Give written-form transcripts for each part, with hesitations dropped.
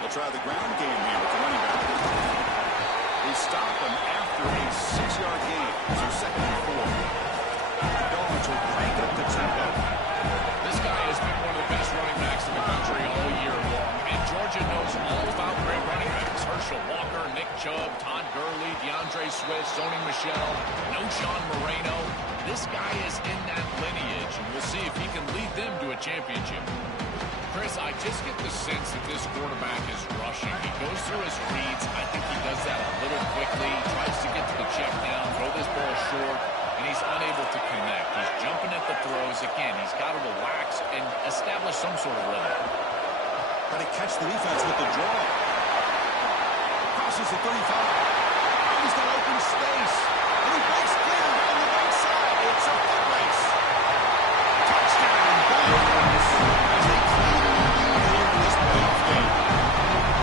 They'll try the ground game here with the running back. They stop him after a 6-yard gain. So 2nd and 4. The Dogs will crank up the tempo. This guy has been one of the best running backs in the country all year long. And Georgia knows all about great running backs. Herschel Walker, Nick Chubb, Todd Gurley, DeAndre Swift, Sony Michel, Noshawn Moreno. This guy is in that lineage, and we'll see if he can lead them to a championship. Chris, I just get the sense that this quarterback is rushing. He goes through his reads. I think he does that a little quickly. He tries to get to the check down, throw this ball short, and he's unable to connect. He's jumping at the throws. Again, he's got to relax and establish some sort of rhythm. Trying to catch the defense with the draw. Crosses the 35. He's got open space. And he breaks clear on the right side. It's a foot race. Touchdown, Bulldogs. As they claim the lead here in this playoff game.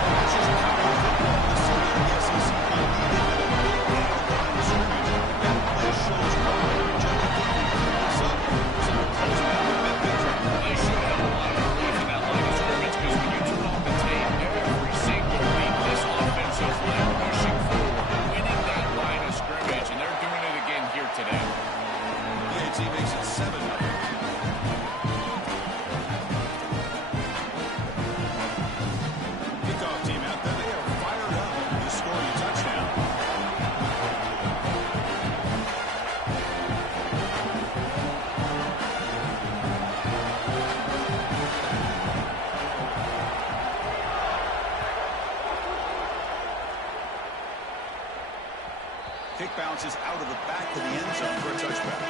That's just college football. The city of the SEC by leading at a big game down the scrimmage. That play shows why. Jumping through the sun. So close down the mid-victory. They should have a lot of relief in that line of scrimmage because when you turn off the tape, every single week this offensive line pushing forward, winning that line of scrimmage, and they're doing it again here today. PAT makes it 7-0. Kickoff team out there. They are fired up to score a touchdown. Kick bounces out of the back of the end zone for a touchback.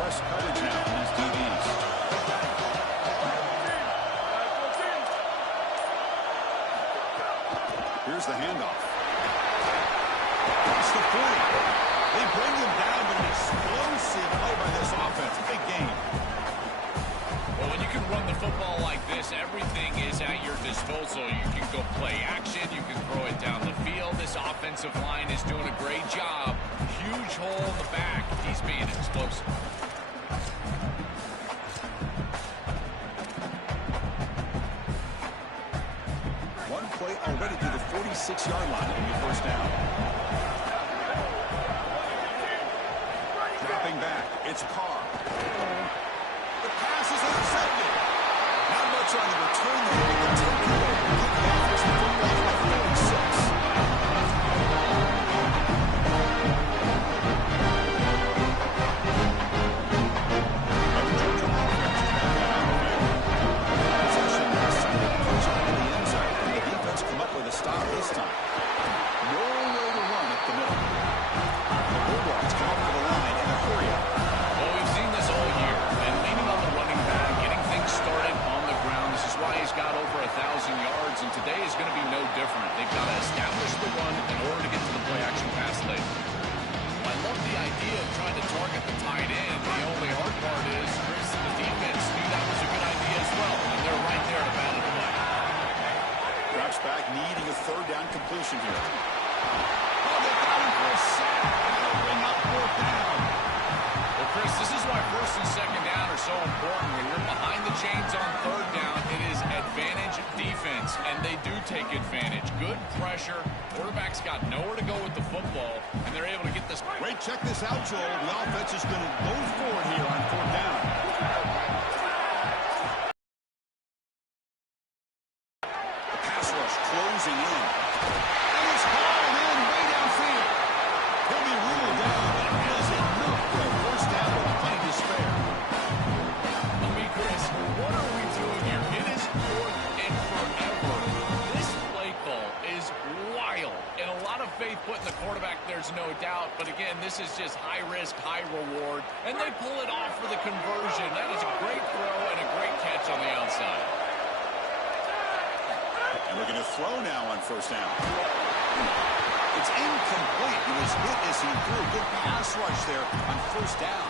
Press coverage now from these DBs. Here's the handoff. That's the 40. They bring him down, but an explosive play by this offense. Big game. Well, when you can run the football like this, everything is at your disposal. You can go play action. You can throw it down the field. This offensive line is doing a great job. Huge hole in the back. He's being explosive. One play already to the 46-yard line. It'll be first down. Dropping back. It's Carr. The pass is intercepted. Not much on the return there. They can take it away. The offense, the football by 46. Come up with a stop this time. Nowhere to run up the middle. The Bulldogs come up to the line in a hurry up. Well, we've seen this all year. And leaning on the running back, getting things started on the ground. This is why he's got over 1,000 yards. And today is going to be no different. They've got to establish the run in order to get to the play-action pass later. I love the idea of trying to target the tight end. The only hard part is Chris and the defense knew that was a good idea as well. And they're right there to bat it away. Drops back, needing a third down completion here. Oh, they got him for a sack. That'll bring up fourth down. Well, Chris, this is why first and second down are so important. When you're behind the chains on third down, it is advantage defense, and they do take advantage. Good pressure. Quarterback's got nowhere to go with the football, and they're able to get this. Wait, check this out, Joel. The offense is going to go forward here on fourth down. Closing in. And it's hauled in way downfield. He'll be ruled down, but it is enough for a first down with plenty to spare. I mean, Chris, what are we doing here? It is fourth and forever. This play call is wild. And a lot of faith put in the quarterback, there's no doubt. But again, this is just high risk, high reward. And they pull it off for the conversion. That is a great throw and a great catch on the outside. And looking to throw now on first down. It's incomplete. He was hit as he threw. Good pass rush there on first down.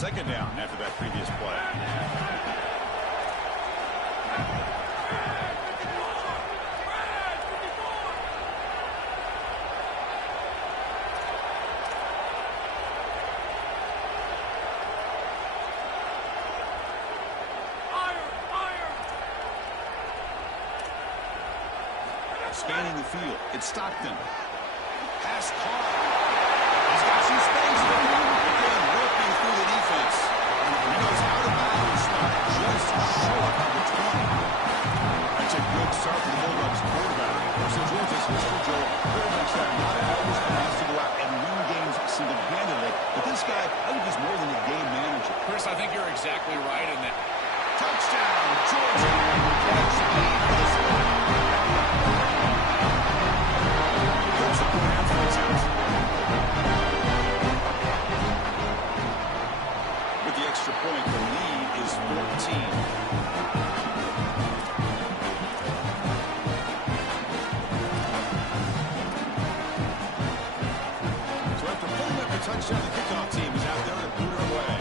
Second down after that previous play. Scanning the field. It's Stockton. Pass caught. He's got some space there. Again, ripping through the defense. He goes out of bounds, just short of the 20. That's a good start for the Bulldogs quarterback. So Georgia's history, Joe, very much that. Not always has to go out and win games single-handedly. But this guy, I think he's more than a game manager. Chris, I think you're exactly right in that. Touchdown, Georgia. Catch lead for this one. With the extra point, the lead is 14. So after pulling up the touchdown, the kickoff team is out there to boot it away.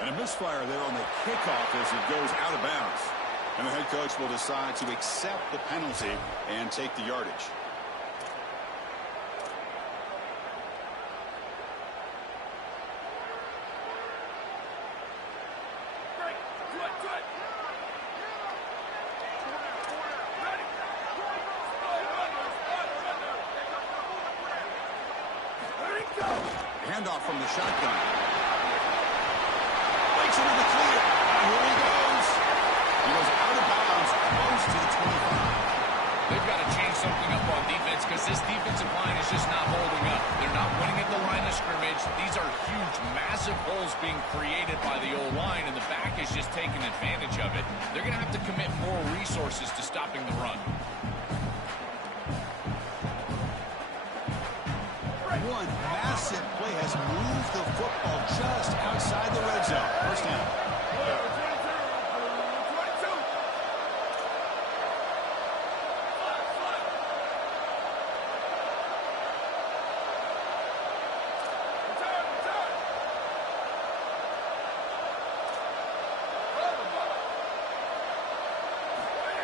And a misfire there on the kickoff as it goes out of bounds. And the head coach will decide to accept the penalty and take the yardage. Handoff from the shotgun. Breaks into the clear. And here he goes. He goes out of bounds, close to the 25. They've got to change something up on defense because this defensive line is just not holding up. They're not winning at the line of scrimmage. These are huge, massive holes being created by the O-line, and the back is just taking advantage of it. They're going to have to commit more resources to stopping the run. One massive play has moved the football just outside the red zone. First down.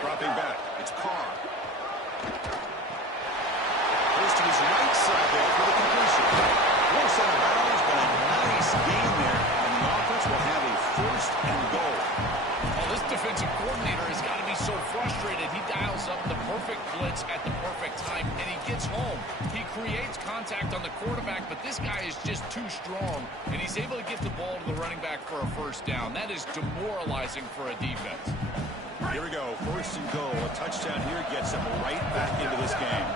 Dropping back. It's Carr. Goes to his right side there for the completion. One set of bounds, but a nice gain there. And the offense will have a first and goal. Well, this defensive coordinator has got to be so frustrated. He dials up the perfect blitz at the perfect time, and he gets home. He creates contact on the quarterback, but this guy is just too strong, and he's able to get the ball to the running back for a first down. That is demoralizing for a defense. Here we go. First and goal. A touchdown here gets them right back into this game.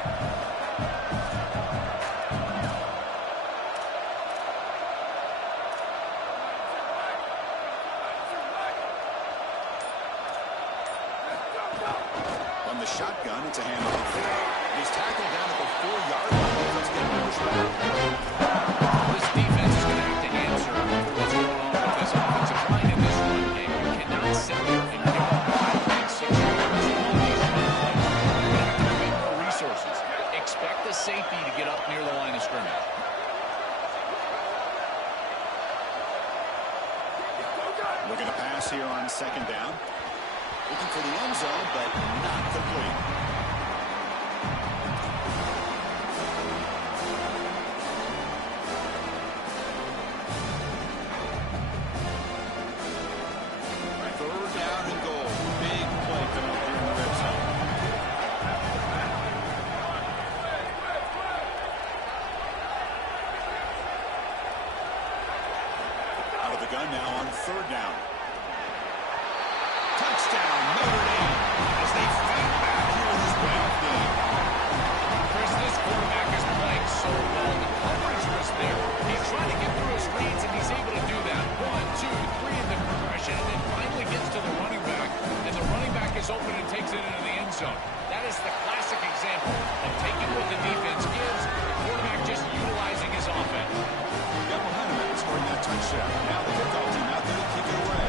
From the shotgun, it's a handoff. He's tackled down at the 4-yard line. Let's get him pushed back. This defense is going to have to answer for what's going on with this offensive line in this run game. You cannot sit there and give up 5 and 6 yards on these run plays. You're going to have to commit more resources. Expect the safety to get up near the line of scrimmage. Looking to pass here on second down. Looking for the end zone, but not complete. Third down and goal. Big play coming up here in the red zone. Out of the gun now on third down. Touchdown, Notre Dame, as they fight back here in this playoff game. Chris, this quarterback is playing so well. The coverage was there. He's trying to get through his reads, and he's able to do that. 1, 2, 3 in the progression, and then finally gets to the running back, and the running back is open and takes it into the end zone. That is the classic example of taking what the defense gives, the quarterback just utilizing his offense. Got behind him and scoring that touchdown. Now the kickoff team out there to kick it away.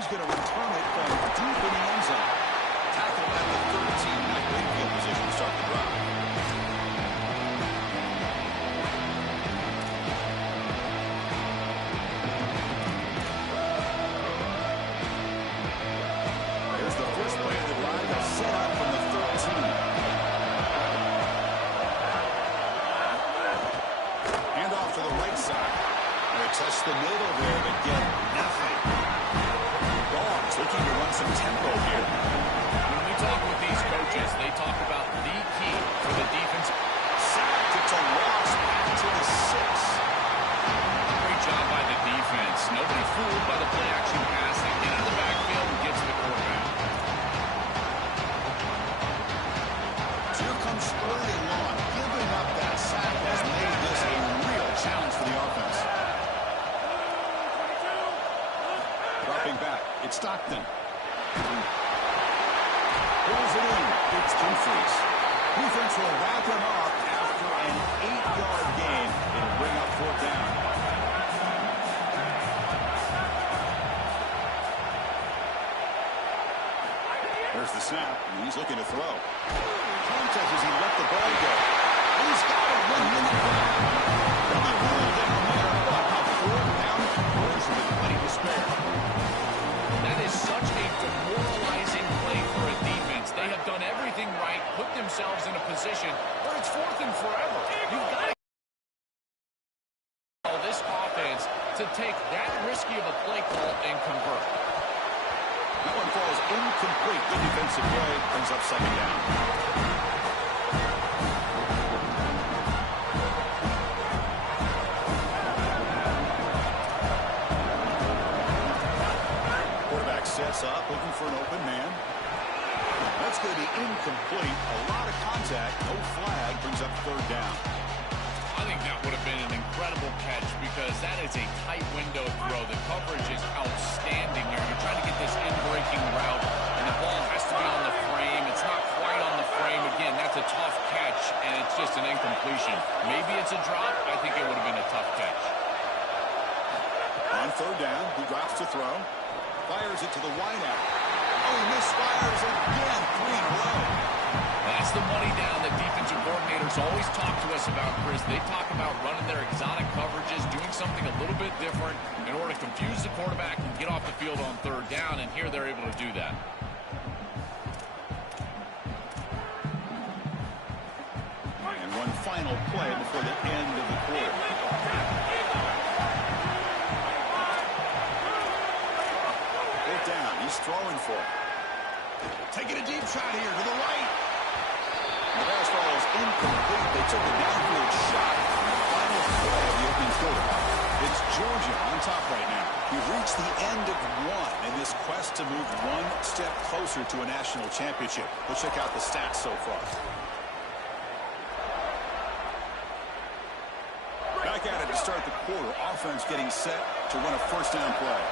He's going to return it from deep in the end zone. Tackle at the 13. Not great field position to start the drive. Here's the first play of the drive. They'll set up from the 13. Hand off to the right side. They touch the middle there, but get nothing. Dogs looking to run some tempo here. When we talk with these coaches, they talk about the key for the defense. Sacked. It's a loss back to the 6. Great job by the defense. Nobody fooled by the play-action pass. They get in the backfield and get to the quarterback. Here comes early on. Giving up that sack has made this a real challenge for the offense. Dropping back. It's Stockton. Pulls it in. It's Humphries. Defense will wrap him up after an 8-yard gain. It'll bring up 4th down. There's the snap, and he's looking to throw. Contest as he let the ball go. He's got it 1 minute left. They'll be ruled down there, but a 4th down conversion with plenty to spare. That is such a demoralizing play for a defense. They have done everything right, put themselves in a position where it's 4th and forever. You've got to call this offense to take that risky of a play call and convert. That one falls incomplete. Good defensive play. Brings up 2nd down. Quarterback sets up, looking for an open man. That's going to be incomplete. A lot of contact. No flag. Brings up 3rd down. I think that would have been an incredible catch because that is a tight window throw. The coverage is outstanding here. You're trying to get this in-breaking route, and the ball has to be on the frame. It's not quite on the frame. Again, that's a tough catch, and it's just an incompletion. Maybe it's a drop. I think it would have been a tough catch. On 3rd down, he drops to throw. Fires it to the wideout. Oh, he misfires again. 3 in a row. That's the money down that defensive coordinators always talk to us about, Chris. They talk about running their exotic coverages, doing something a little bit different in order to confuse the quarterback and get off the field on 3rd down, and here they're able to do that. And one final play before the end of the quarter. 4th down. He's throwing for it. Taking a deep shot here to the right. The pass ball is incomplete. They took a downfield shot on the final play of the opening quarter. It's Georgia on top right now. We've reached the end of 1 in this quest to move 1 step closer to a national championship. Let's check out the stats so far. Back at it to start the quarter. Offense getting set to run a 1st down play.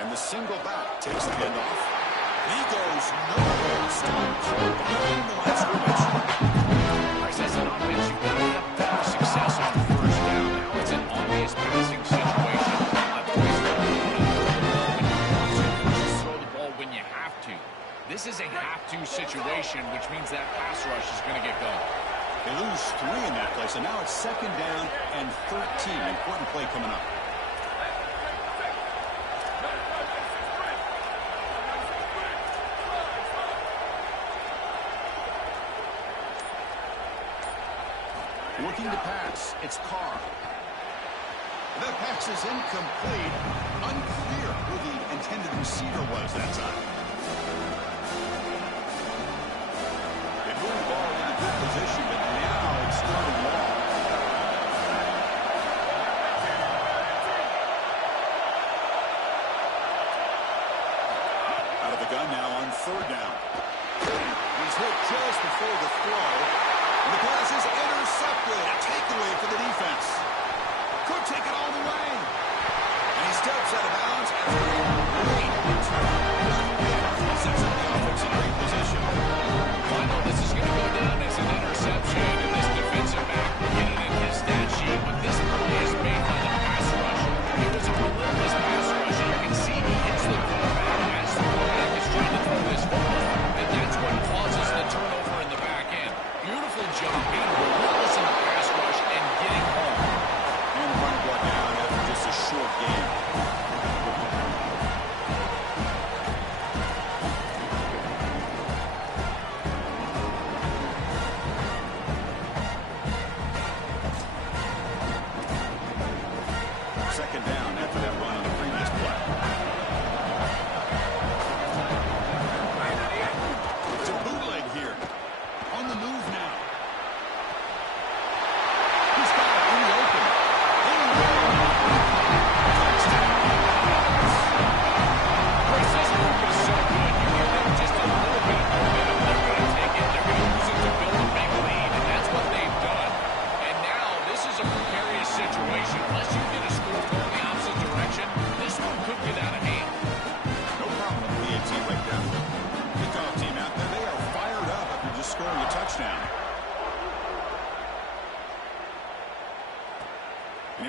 And the single back takes the handoff. He goes nowhere. Stopped behind the line scrimmage. As an offense, you've got to have better success on 1st down. Now it's an obvious passing situation. I've always thought you want to throw the ball when you have to. This is a have-to situation, which means that pass rush is going to get going. They lose 3 in that play, so now it's 2nd down and 13. Important play coming up. Looking to pass. It's Carr. That pass is incomplete. Unclear who the intended receiver was that time. They moved the ball into good position, but now it's starting long. Out of the gun now on 3rd down. He's hit just before the throw. And the pass is intercepted. A takeaway for the defense. Could take it all the way. And he steps out of bounds after a great return. Sets up the offense in great position. I know this is going to go down as an interception, and this defensive back will get it in his stat sheet. But this play is made by the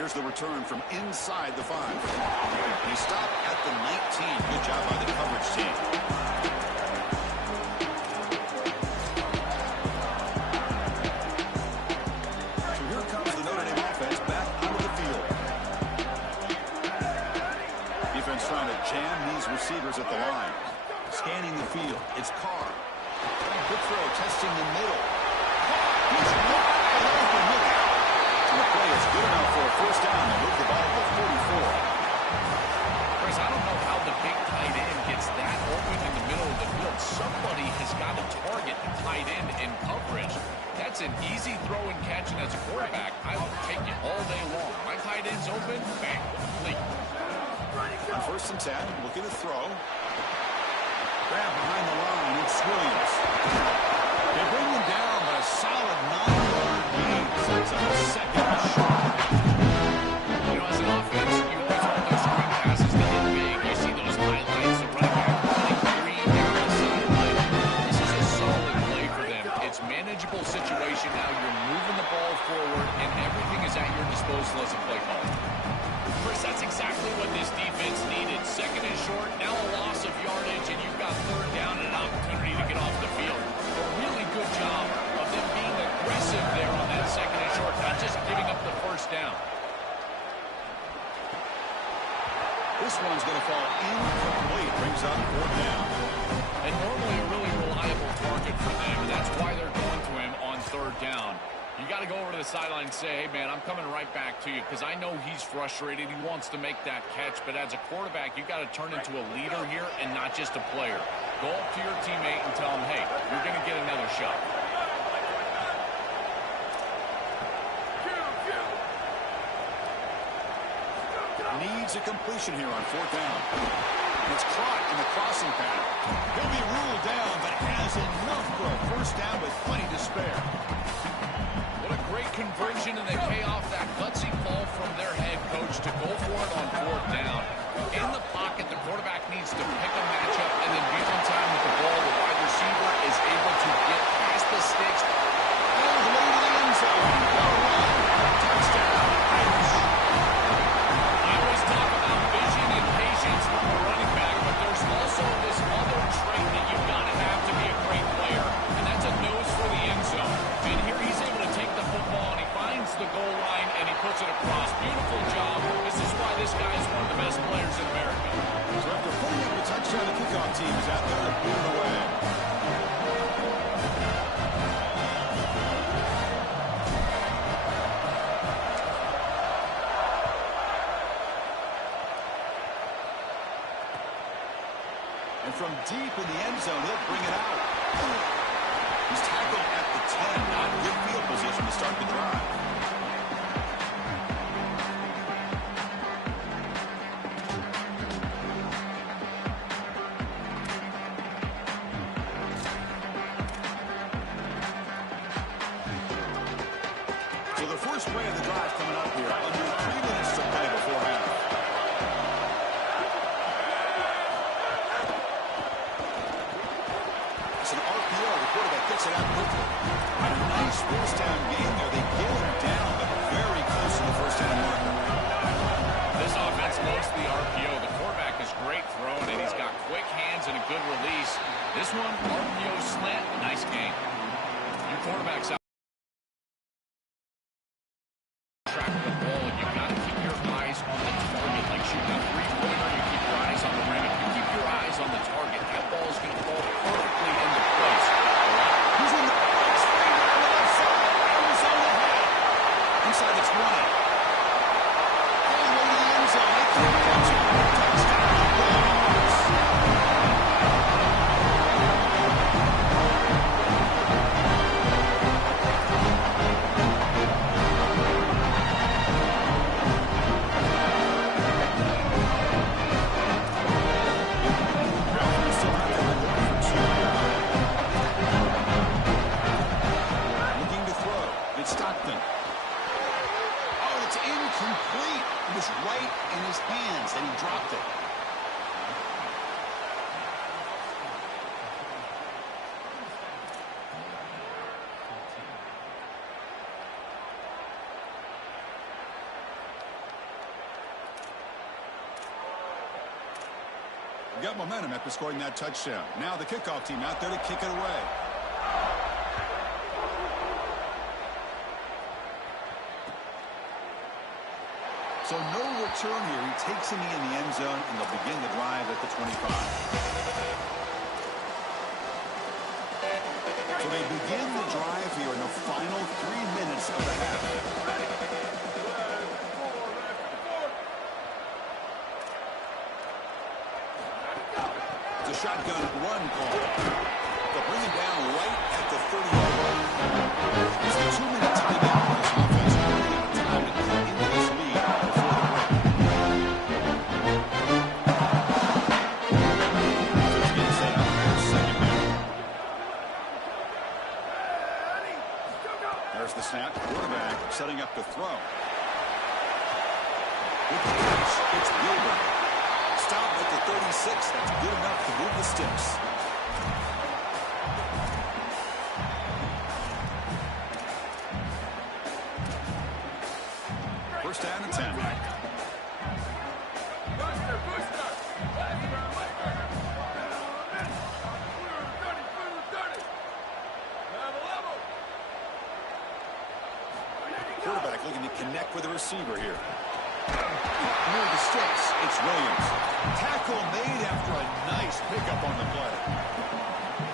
here's the return from inside the 5. He stopped at the 19. Good job by the coverage team. So here comes the Notre Dame offense back onto the field. Defense trying to jam these receivers at the line. Scanning the field. It's Carr. Good throw, testing the middle. He's wide open. Look out. And the play is good enough for a first down to move the ball to 44. Chris, I don't know how the big tight end gets that open in the middle of the field. Somebody has got to target the tight end in coverage. That's an easy throw and catch, and as a quarterback, I will take it all day long. My tight end's open, bang, complete. On 1st and 10, looking to throw. Grab behind the line, it's Williams. They bring him down, but a solid 9-yard gain sets up a second and short. You know, as an offense, you use all those screen passes to hit big. You see those highlights, the running back running green down the sideline. This is a solid play for them. It's manageable situation now. You're moving the ball forward, and everything is at your disposal as a play caller. Chris, that's exactly what this defense needed. Second and short, now a loss of yardage, and you've got 3rd down and an opportunity to get off the field. A really good job of them being aggressive there on that 2nd and short, not just giving up the 1st down. This one's going to fall incomplete. Brings up 4th down. And normally a really reliable target for them, and that's why they're going to him on 3rd down. You got to go over to the sideline and say, hey, man, I'm coming right back to you because I know he's frustrated. He wants to make that catch. But as a quarterback, you got to turn into a leader here and not just a player. Go up to your teammate and tell him, hey, you're going to get another shot. Needs a completion here on 4th down. And it's caught in the crossing path. He'll be ruled down, but has enough for a 1st down with plenty to spare. What a great conversion, and they pay off that gutsy call from their head coach to go for it on 4th down. In the pocket, the quarterback needs to pick a matchup and then be on time with the ball. The wide receiver is able to get past the sticks. All the way to the end zone. Touchdown. I always talk about vision and patience from the running back, but there's also this other trait that you've got to have to be a great player, and that's a nose for the end zone. And here he's able to take the football, and he finds the goal line, and he puts it across. Beautiful job. This is why this guy is one of the best players in America. So after putting up the touchdown, the kickoff team is out there to boot it away. And from deep in the end zone, he'll bring it out. He's tackled at the 10. Not good field position to start the drive. So the first play of the drive coming up here. Under 3 minutes to play before half. It's an RPO. The quarterback gets it out quickly. And a nice 1st down game there. They get him down, but very close to the 1st down marker. This offense loves the RPO. The quarterback is great throwing, and he's got quick hands and a good release. This one, RPO slant, nice game. Your quarterback's out. Track the ball, and you've got to keep your eyes on the target. Like shooting a 3-pointer, you keep your eyes on the rim. If you keep your eyes on the target, that ball is going to fall perfectly into place. He's in the box. Finger on the left side. Arizona head. Inside the 20. All the way to the end zone. They can't catch him. Touchdown. Bulldogs. got momentum after scoring that touchdown. Now the kickoff team out there to kick it away. So no return here. He takes him in the end zone, and they'll begin the drive at the 25. So they begin the drive here in the final 3 minutes of the half. It's a shotgun run call. They'll bring him down right at the 30-yard line. It's a 2-minute timeout for this offense. Running out of time to cut into this lead before the break. Offense getting set up for second down. There's the snap. Quarterback setting up to throw. Good catch. It's Gilbert. Stop at the 36. That's good enough to move the sticks. First down and 10. Quarterback looking to connect with the receiver here. Near the sticks, it's Williams. Tackle made after a nice pickup on the play.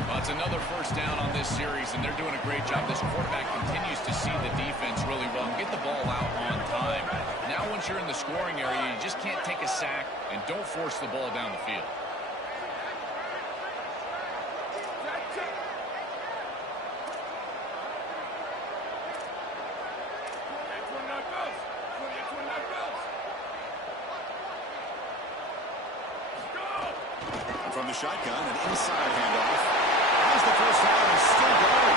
Well, it's another first down on this series, and they're doing a great job. This quarterback continues to see the defense really well and get the ball out on time. Now once you're in the scoring area, you just can't take a sack and don't force the ball down the field. From the shotgun, an inside handoff. Has the first down and still going.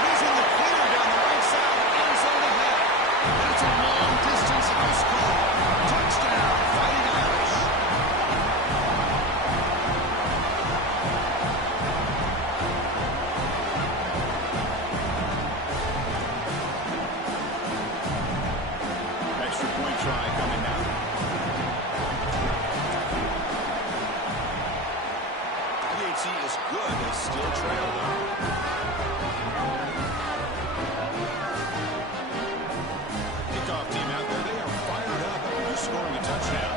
He's in the clear down the right side. End zone ahead. That's a long distance house call. Touchdown, Fighting Irish. Extra point try coming now. Is good. They still trail though. Kickoff team out there. They are fired up after scoring a touchdown.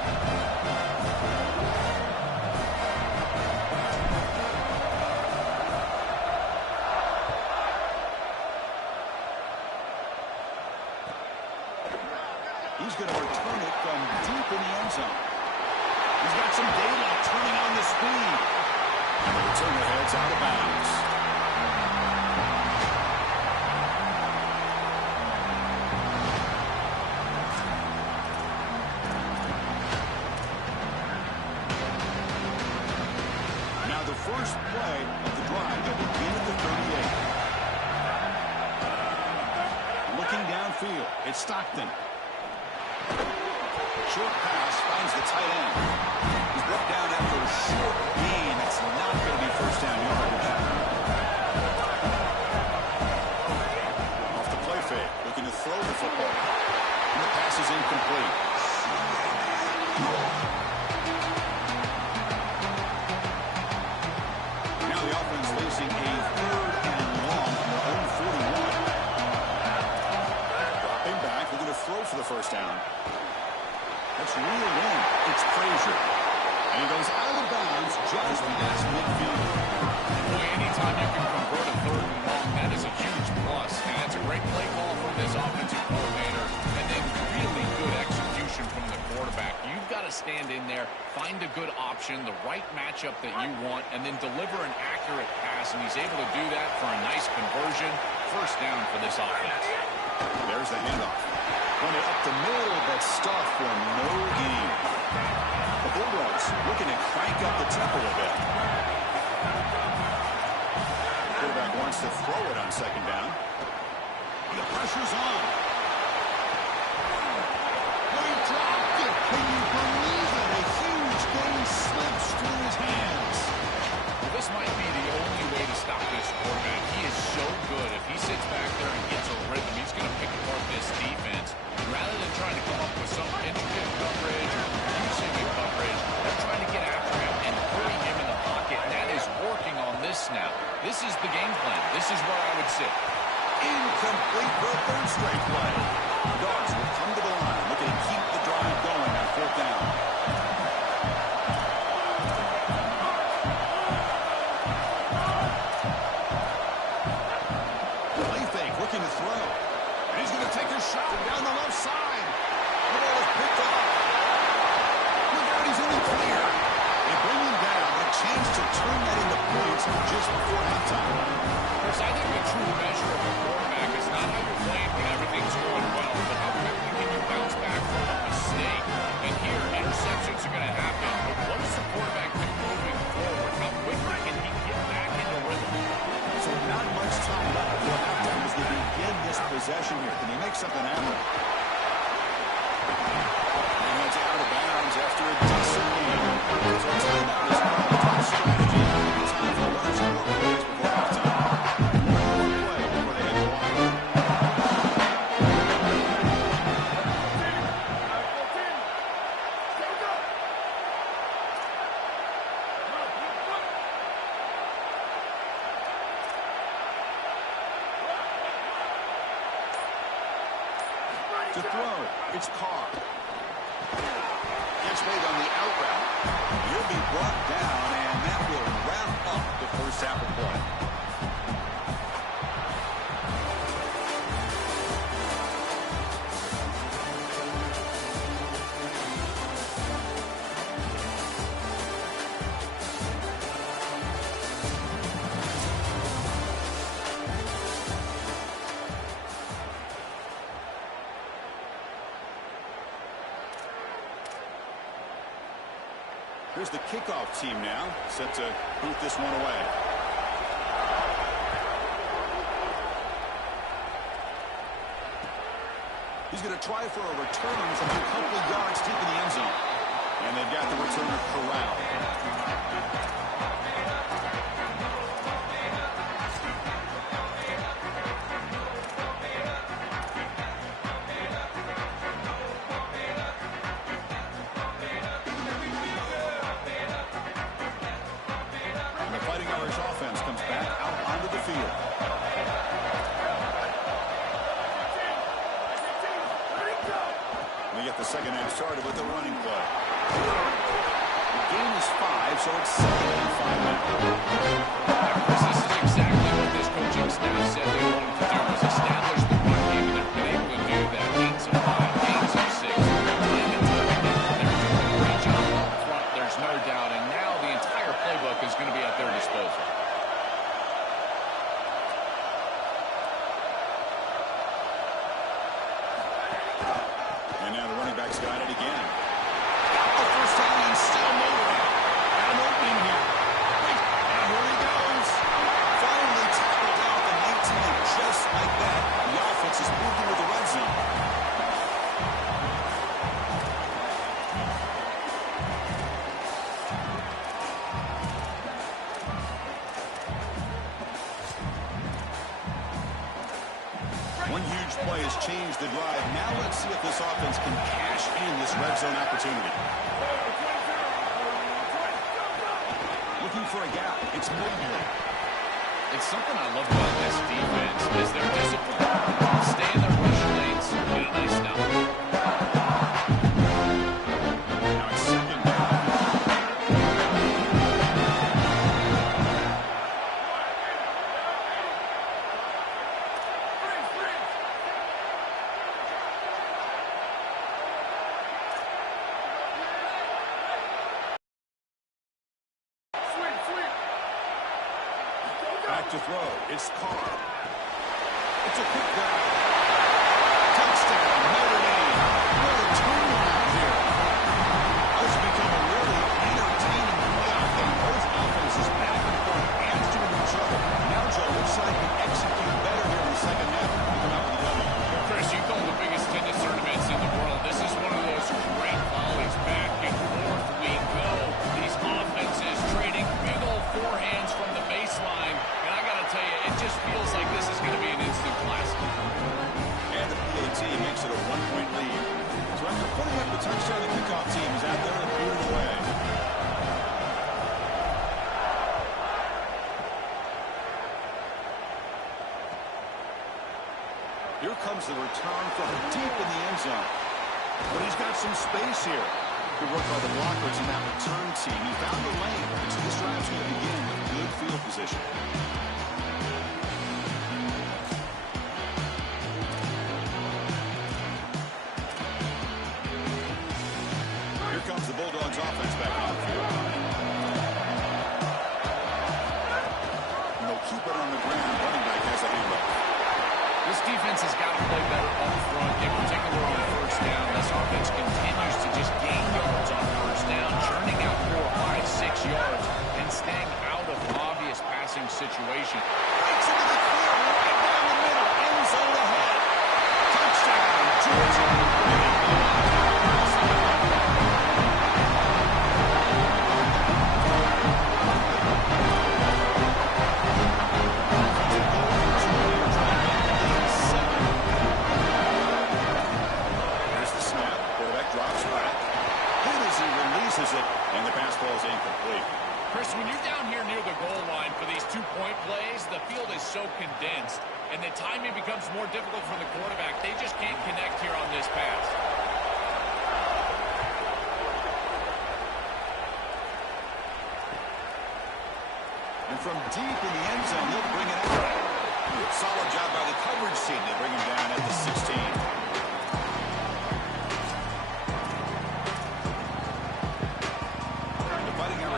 He's going to return it from deep in the end zone. He's got some daylight turning on the speed. And the returner heads out of bounds. Now the first play of the drive that will begin at the 38. Looking downfield, it's Stockton. Short pass finds the tight end. He's brought down after a short gain. That's not going to be first down yardage. Off the play fake, looking to throw the football. And the pass is incomplete. Now the offense facing a 3rd and long from their own 41. Dropping back, looking to throw for the first down. That's reeled in. It's Frazier. And he goes out of bounds just past midfield. Boy, anytime you can convert a 3rd and long, that is a huge plus. And that's a great play call from this offensive coordinator. And then really good execution from the quarterback. You've got to stand in there, find a good option, the right matchup that you want, and then deliver an accurate pass. And he's able to do that for a nice conversion. First down for this offense. There's the handoff. Running up the middle, but stuff for no gain. The Bulldogs looking to crank up the tempo a bit. The quarterback wants to throw it on second down. And the pressure's on. He dropped it. Can you believe it? A huge gain slips through his hands. Well, this might be the only way to stop this quarterback. He is so good. If he sits back there and gets a rhythm, he's going to pick apart this defense. Rather than trying to come up with some intricate coverage or using the coverage, they're trying to get after him and hurry This is the game plan. This is where I would sit. Incomplete for a third straight play. The Dogs will come to the line, looking to keep the drive going on fourth down. Play fake, looking to throw. And he's going to take a shot down the left side. The ball is picked off. Look out, he's in the clear. They bring him down, a chance to turn that into points just before halftime. Chris, I think the true measure of a quarterback is not how you're playing when everything's going well, but how quickly can you bounce back from a mistake. And here, interceptions are going to happen, but what does the quarterback do moving forward? How quickly can he get back into rhythm? So not much time left before halftime as they begin this possession here. Can he make something happen? And it's out of bounds after a decent game. So timeout is called to the strategy. Time for one or two more plays before halftime. One play before they head to the line. To throw, it's Carr. Catch made on the out route. He'll be brought down, and that will wrap up the first half of play. Here's the kickoff team now, set to boot this one away. He's going to try for a return from a couple of yards deep in the end zone. And they've got the returner corralled. Offense comes back out onto the field. We get the second half started with a running play. The game is 5, so it's 7-5 now. This is exactly what this coaching staff said they wanted to do, was establish the run game, and they've been able to do that. Gains of 5, gains of 6. Time and time again, they're doing a great job up front, there's no doubt, and now the entire playbook is going to be at their disposal. Got it again. Got the first down and still moving. Got an opening here. And here he goes. Finally tackled out the 19, and just like that, the offense is moved into the red zone. One huge play has changed the drive. Now let's see if this offense can cash in this red zone opportunity. Looking for a gap. It's Mobley. It's something I love about this defense is their discipline. Stay in their rush lanes. Get a nice snap. Now it's second down. Back to throw. It's Carr. It's a quick grab. Touchdown, Notre Dame. What a turnaround here. This has become a really entertaining playoff game. Both offenses back and forth, hands to each other. Now, Joe, which side can execute better here in the second half and come out with a W? Well, Chris, you call the biggest tennis tournaments in the world. This is one of those great volleys. Back and forth we go. These offenses trading big old forehands from the baseline. Tell you, it just feels like this is going to be an instant classic. And the PAT makes it a 1-point lead. So after putting up the touchdown, the kickoff team is out there to boot it away. Here comes the return from deep in the end zone. But he's got some space here. Good work by the blockers in that return team. He found the lane. So this drive's going to begin with good field position. Here comes the Bulldogs offense back on the field. And they'll keep it on the ground. Running back has a handoff. This defense has got to play better up front, in particular on first down. This offense continues to just gain yards on first down, churning out 4, 5, 6 yards, and staying out of obvious passing situation. Breaks into the clear right down the middle. End zone ahead. Touchdown, Georgia. And the pass ball is incomplete. Chris, when you're down here near the goal line for these 2-point plays, the field is so condensed, and the timing becomes more difficult for the quarterback. They just can't connect here on this pass. And from deep in the end zone, they'll bring it out. Solid job by the coverage team. They bring him down at the 16.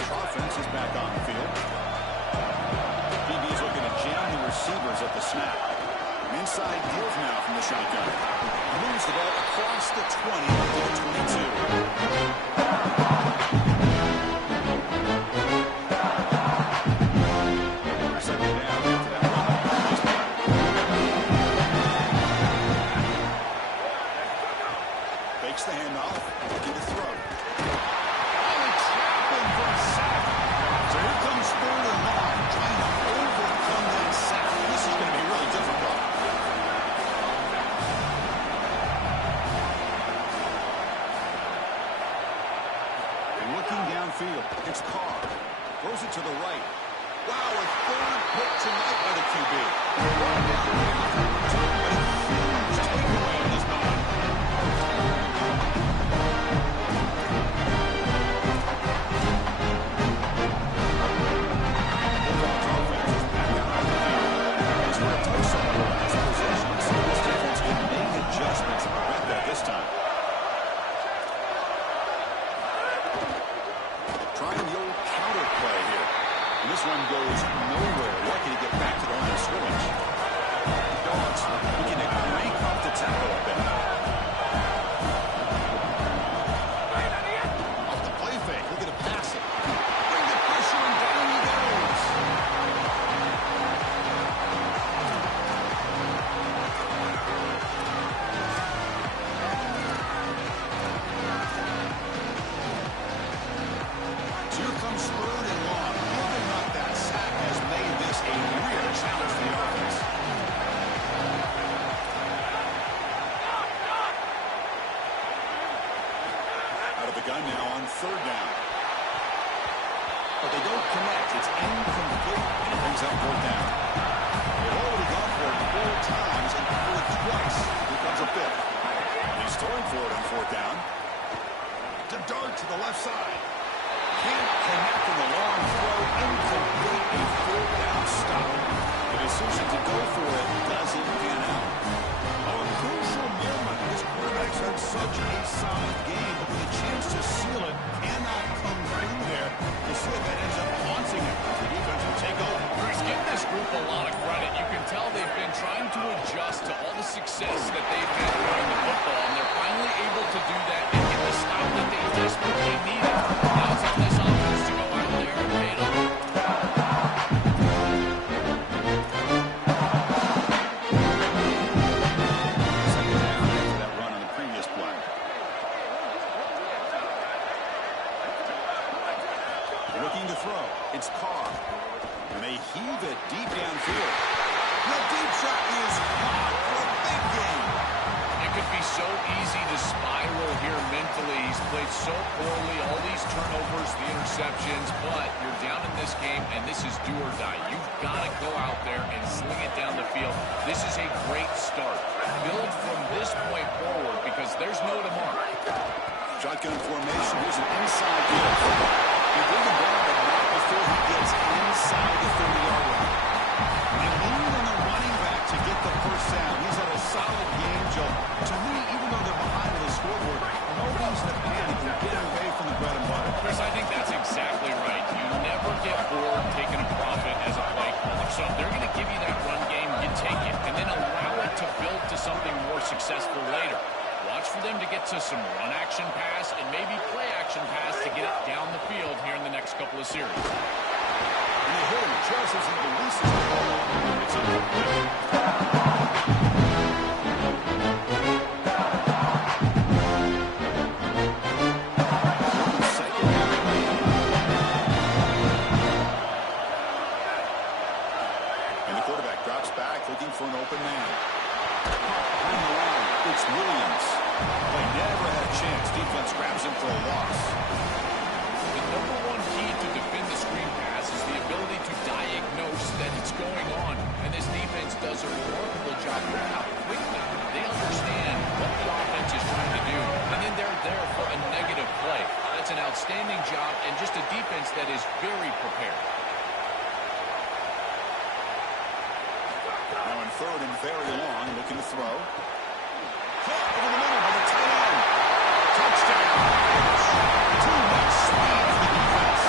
Offense is back on the field. DB's looking to jam the receivers at the snap. Inside deals now from the shotgun. Moves the ball across the 20 to the 22. Second down after that run. Fakes the handoff. Looking to throw. So here comes third and long, trying to overcome that sack. This is going to be really difficult. Looking downfield, it's Carr. Throws it to the right. Wow, a third pick tonight by the QB. Brought down after the return, but a huge takeaway on this moment. Adjustments to prevent that this time. Trying the old counter play here. And this one goes nowhere. Lucky to get back to the line of scrimmage. Dogs looking to crank up the tempo a bit. Off the play fake. Looking to pass it. Bring the pressure and down he goes. Gun now on third down. But they don't connect. It's incomplete, and it brings up fourth down. They've already gone for it 4 times and for it twice. Here comes a fifth. He's throwing for it on fourth down. To dart to the left side. Can't connect in the long throw. Incomplete. A fourth down stop. The decision to go for it doesn't pan out. Oh, a crucial moment. This quarterback's had such a solid game, but with a chance to seal it, cannot come through there. We'll see if that ends up haunting him. The defense will take over. Chris, give this group a lot of credit. You can tell they've been trying to adjust to all the success that they've had throwing the football, and they're finally able to do that and get the stop that they desperately needed. Now it's up this offense to go out there and pay it up. Looking to throw. It's Carr. And they heave it deep downfield. The deep shot is caught for a big game. It could be so easy to spiral here mentally. He's played so poorly, all these turnovers, the interceptions, but you're down in this game, and this is do or die. You've got to go out there and sling it down the field. This is a great start. build from this point forward because there's no tomorrow. Shotgun formation. Here's an inside give. You bring him down, but not before he gets inside the 30-yard line. And leaning on the running back to get the first down. He's had a solid game, Joe. To me, even though they're behind on the scoreboard, no reason to panic and get away from the bread and butter. Chris, I think that's exactly right. You never get bored taking a profit as a play caller. So if they're going to give you that run game, you take it, and then allow it to build to something more successful later. Watch for them to get to some run action pass and maybe play action pass to get it down the field here in the next couple of series. And they hit him just as he releases the ball. It's incomplete. Looking for an open man. On the line, it's Williams. They never had a chance. Defense grabs him for a loss. The number one key to defend the screen pass is the ability to diagnose that it's going on. And this defense does a remarkable job. Look how quickly they understand what the offense is trying to do. And then they're there for a negative play. That's an outstanding job and just a defense that is very prepared. Now in third and very long, looking to throw. Caught over the middle by the tight end. Touchdown. Too much speed for the defense.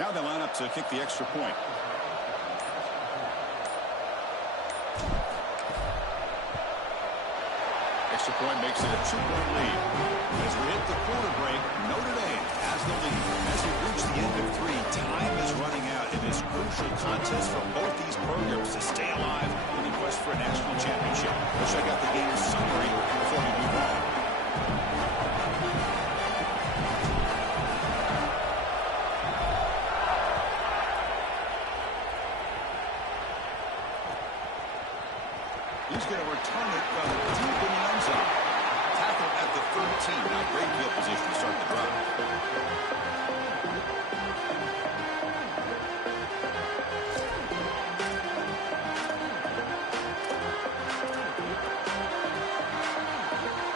Now they line up to kick the extra point. Extra point makes it a 2-point lead. As we hit the quarter break, Notre Dame has the lead. As we reach the end of 3, time is running out in this crucial contest for both these programs to stay alive in the quest for a national championship. We'll check out the game's summary before we move on. He's going to return it from deep in the end zone. Tackle at the 13. Now great field position to start the drive.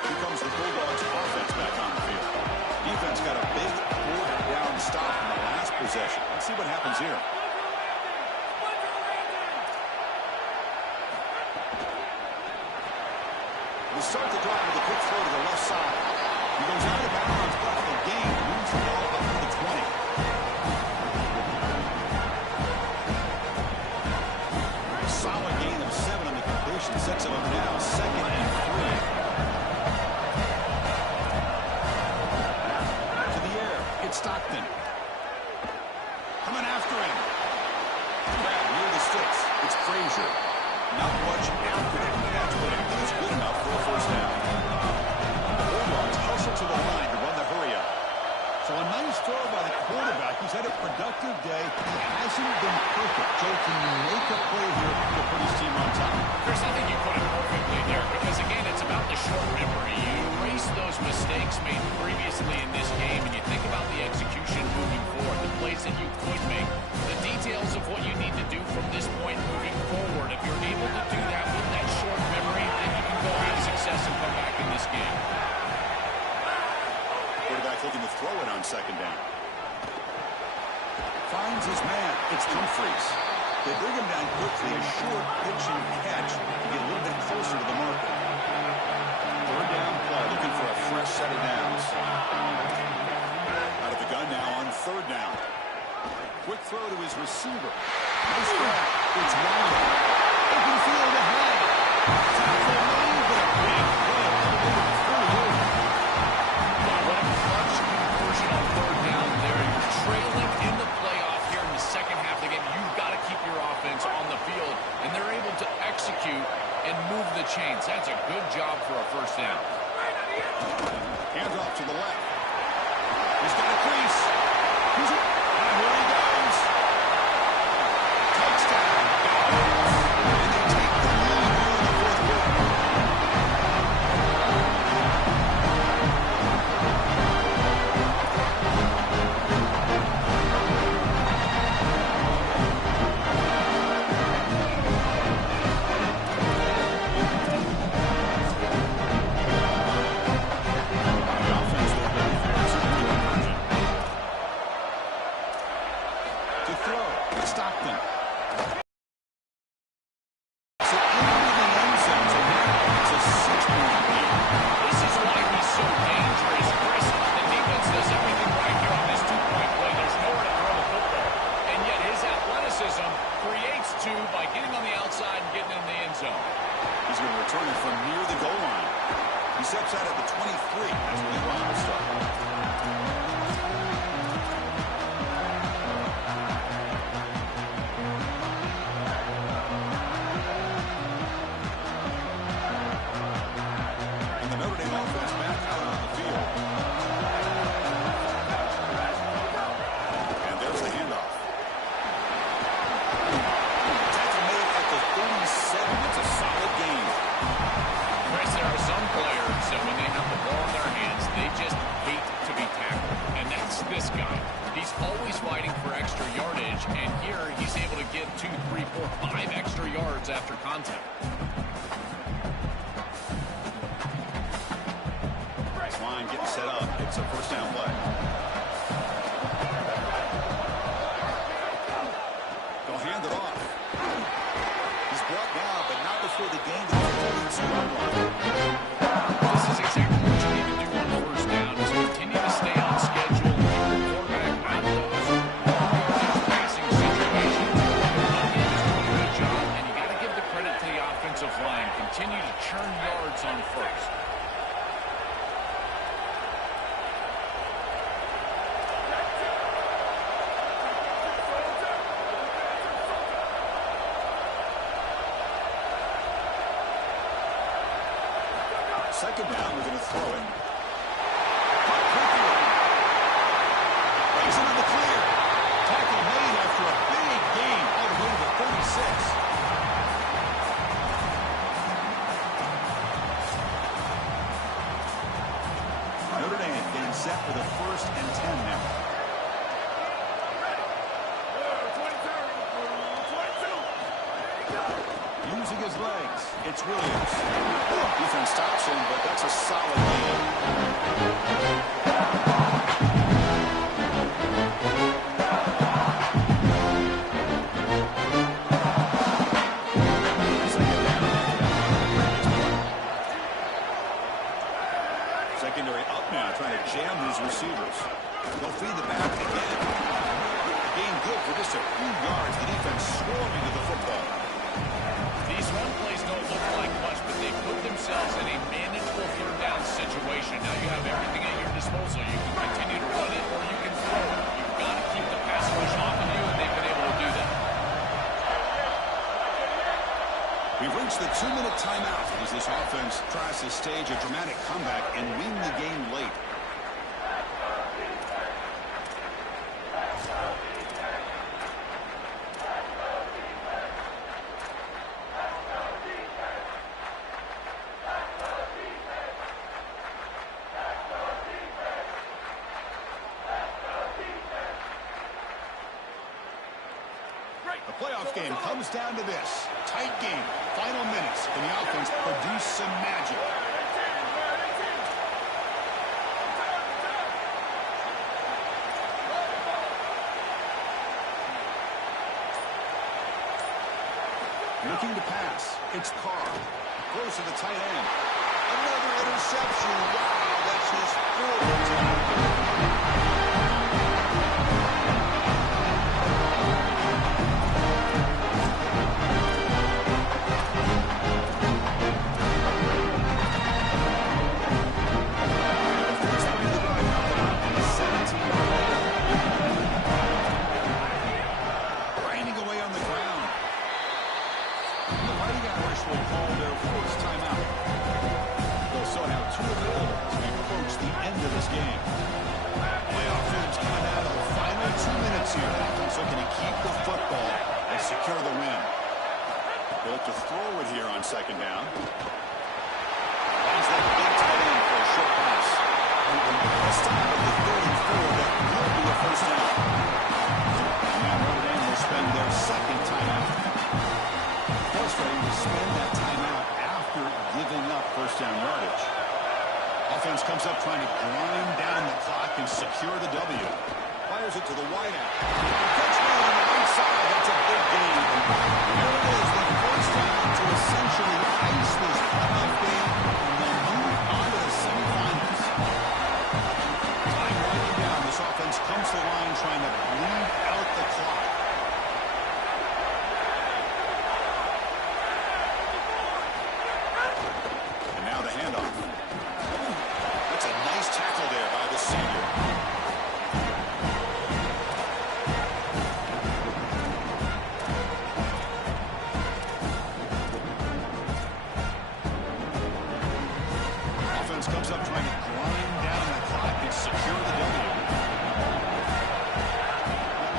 Here comes the Bulldogs offense back on the field. Defense got a big fourth down stop in the last possession. Let's see what happens here. We start the drive with a quick throw to the left side. He goes out of bounds, but the gain moves the ball up to the 20. A solid gain of 7 on the completion sets him up now, 2nd and 3. To the air, it's Stockton. Coming after him. Grab near the sticks. It's Frazier. Not much after the catch, but it is good enough for a first down. The Bulldogs hustle to the line to run the hurry-up. So a nice throw by the quarterback. He's had a productive day. He hasn't been perfect. Joe, can you make a play here to put his team on top? Chris, I think you put it perfectly there because, again, it's about the short memory. You erase those mistakes made previously in this game, and you think about the execution moving forward, the plays that you could make, the details of what you need to do from this point moving forward. If you're able to do that with that short memory, then you can go have success and come back in this game. Quarterback looking to throw it on 2nd down. Finds his man. It's Humphreys. They bring him down quickly. A short pitch and catch to get a little bit closer to the marker. 3rd down play. Looking for a fresh set of downs. Out of the gun now on 3rd down. Quick throw to his receiver. Nice grab. It's Wilder. Open field ahead. Tackle made, but a big play. What a clutch conversion on 3rd down there. You're trailing in the playoff here in the second half of the game. You've got to keep your offense on the field, and they're able defense. That's a good job for a first down. Hands off to the left. He's got a crease. And here he goes. Touchdown. And they take the lead here in the fourth quarter. After contact. Line getting set up. It's a first down play. They'll hand it off. He's brought down, but not before the game to the 42. This is exactly what you need to do on first down, is continue to stay on schedule, keep the quarterback out of those passing situations. The run game is doing a good job, and you got to give the credit to the offensive line. Continue to churn yards on first. Second down, we're going to throw it. Breaks into the clear. Tackle made after a big gain all the way to the 36. Notre Dame getting set for the 1st and 10 now. Using his legs, it's Williams. Defense stops him, but that's a solid game. Secondary up now, trying to jam these receivers. They'll feed the back again. Gain good for just a few yards. The defense swarming to the football. These run plays don't look like much, but they put themselves in a manageable third down situation. Now you have everything at your disposal. You can continue to run it or you can throw it. You've got to keep the pass rush off of you, and they've been able to do that. We've reached the 2-minute timeout as this offense tries to stage a dramatic comeback and win the game late. The playoff game comes down to this. Tight game. Final minutes, and the offense produce some magic. Looking to pass. It's Carr. Goes to the tight end. Another interception. Wow, that's his 4th time. Grinding away on the ground. The Fighting Irish will call their 4th timeout. look to throw it here on second down. Finds that big tight end for a short pass. This time at the 34, that will be a first down. And now Notre Dame will spend their second timeout. Frustrating to spend that timeout after giving up first down yardage. Offense comes up trying to grind down the clock and secure the W. Fires it to the wideout. Touchdown on the right side. That's a big gain. There it is, the first down to essentially ice this playoff game and then move on to the semifinals. Time winding down. This offense comes to the line trying to bleed out the clock. And now the handoff. That's a nice tackle there by the senior. Comes up trying to grind down the clock and secure the W.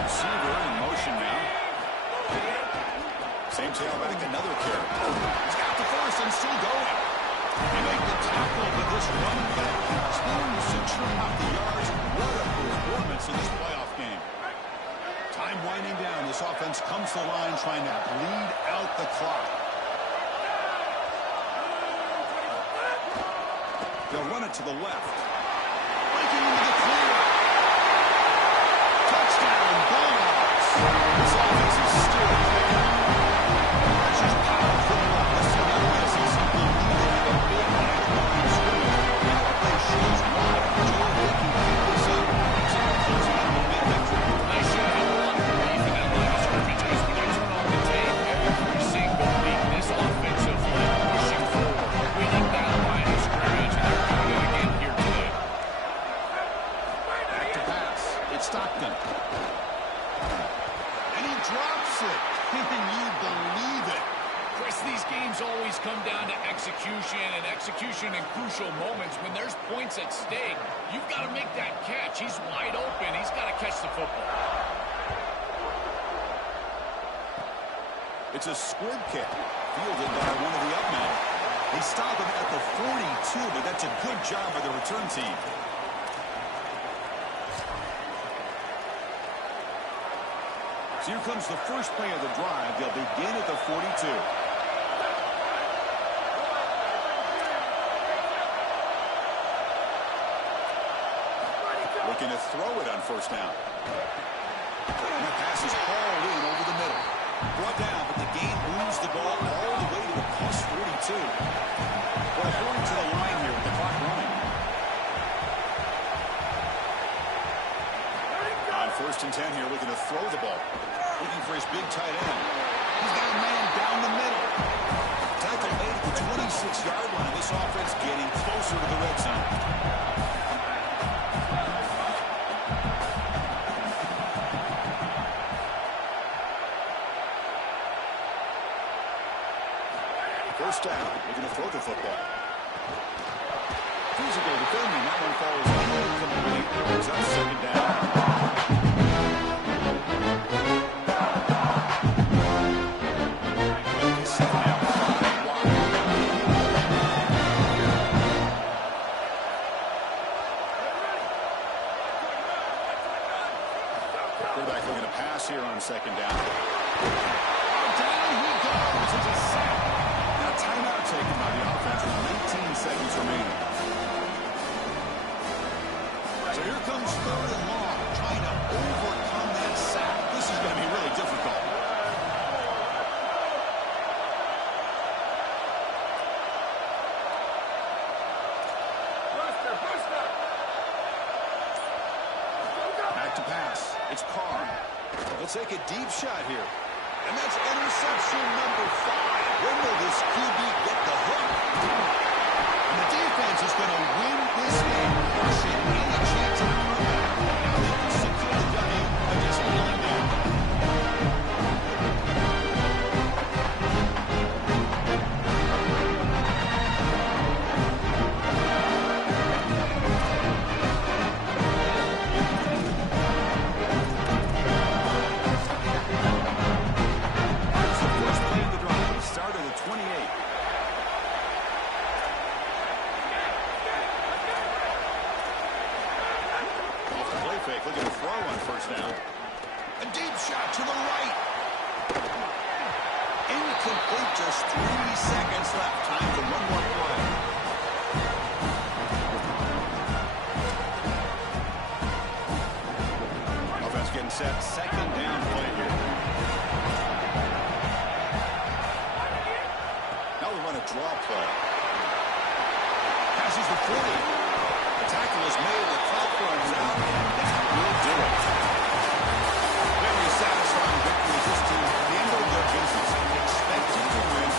Receiver in motion now. Same tailback, another carry. He's got the first and still going. They make the tackle, but this running back continues to trim out the yards. What a performance in this playoff game. Time winding down. This offense comes to the line trying to bleed out the clock. They'll run it to the left. Breaking into the clear. Touchdown, Bulldogs. This offense is still clear. Pressure's powerful up the center of the SEC believing in a big line scrimmage. That play shows why Joe Hickey picked this up. Closing out the mid-victory. They should have a lot of belief in that line of scrimmage because when you turn on the tape, every single week, this offensive line pushing forward, winning that line of scrimmage. Stockton. And he drops it. Can you believe it? Chris, these games always come down to execution, and execution in crucial moments. When there's points at stake, you've got to make that catch. He's wide open. He's got to catch the football. It's a squib kick, fielded by one of the up men. They stop him at the 42, but that's a good job by the return team. Here comes the first play of the drive. They'll begin at the 42. Looking to throw it on first down. And that pass is hauled in over the middle. Brought down, but the game moves the ball all the way to the plus 42. Well, according to the line here with the clock running. On first and 10 here, looking to throw the ball. Looking for his big tight end. He's got a man down the middle. Tackle made at the 26-yard line. This offense getting closer to the red zone. First down. Looking to throw the football. Physical defending. That one falls incomplete. It's on second down. Here on second down. Down he goes. It's a sack. Now timeout taken by the offense with 19 seconds remaining. So here comes third and long, trying to overcome that sack. This is going to be really difficult. Back to pass. It's Carr. He'll take a deep shot here. And that's interception number 5. When will this QB get the hook? And the defense is going to win this game, crushing any chance of a comeback. Now they can secure the W by just kneeling down. incomplete. Just 3 seconds left. Time for one more play. Offense getting set. Second down play here. Now we run a draw play. Passes the 40. The tackle is made. The clock runs out, and that will do it. Very satisfying victories. This team handled their business, expected to win,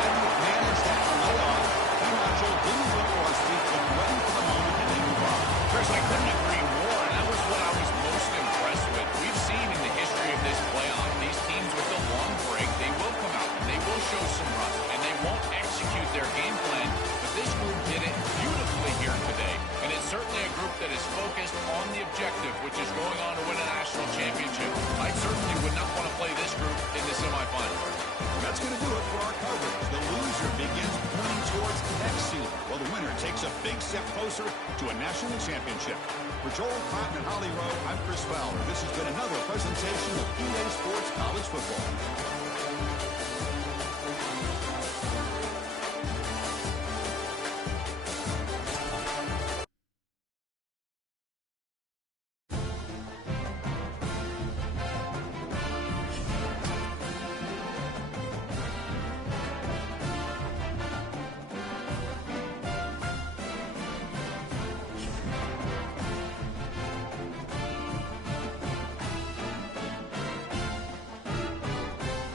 and managed that playoff. Camacho didn't look rusty, but ready for the moment, and they move on. Chris, I couldn't agree more, and that was what I was most impressed with. We've seen in the history of this playoff, these teams with the long break, they will come out, and they will show some rust, and they won't execute their game plan, but this group did it beautifully here today, and it's certainly a group that is focused on the objective, which is going on to win a national championship. I certainly would not want to play this group in the semifinal. That's going to do it for our coverage. The loser begins pointing towards next season, while the winner takes a big step closer to a national championship. For Joel Cotton and Holly Rowe, I'm Chris Fowler. This has been another presentation of EA Sports College Football.